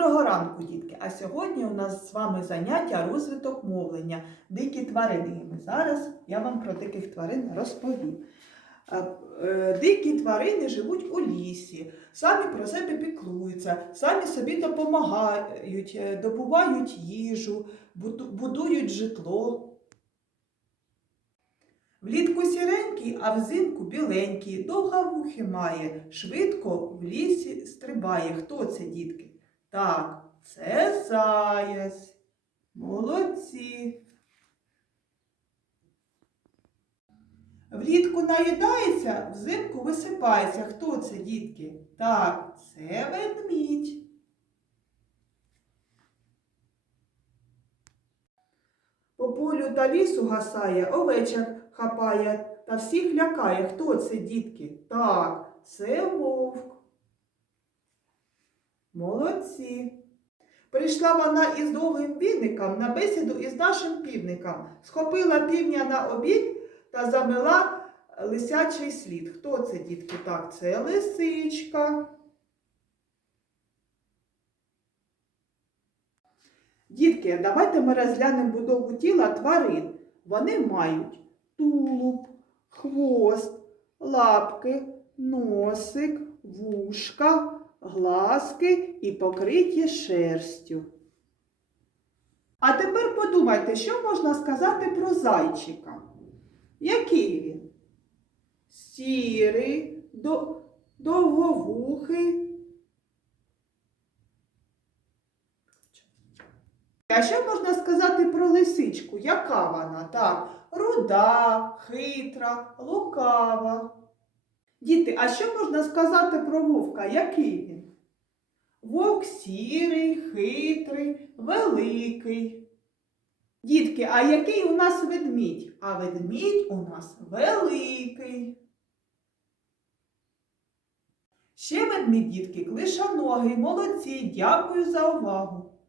Доброго ранку, дітки! А сьогодні у нас з вами заняття розвиток мовлення, дикі тварини. І зараз я вам про диких тварин розповім. Е, Дикі тварини живуть у лісі, самі про себе піклуються, самі собі допомагають, е, добувають їжу, будують житло. Влітку сіренький, а взимку біленький, довговухи має, швидко в лісі стрибає. Хто це, дітки? Так, це заяць. Молодці. Влітку наїдається, взимку висипається. Хто це, дітки? Так, це ведмідь. По полю та лісу гасає, овечок хапає та всіх лякає. Хто це, дітки? Так, це вовк. Молодці. Прийшла вона із довгим віником на бесіду із нашим півником. Схопила півня на обід та замила лисячий слід. Хто це, дітки? Так, це лисичка. Дітки, давайте ми розглянемо будову тіла тварин. Вони мають тулуб, хвост, лапки, носик, вушка, глазки і покриті шерстю. А тепер подумайте, що можна сказати про зайчика. Який він? Сірий, до, довговухий. А що можна сказати про лисичку? Яка вона? Так, руда, хитра, лукава. Діти, а що можна сказати про вовка? Який він? Вовк сірий, хитрий, великий. Дітки, а який у нас ведмідь? А ведмідь у нас великий. Ще ведмідь, дітки, клишаногий, молодці, дякую за увагу.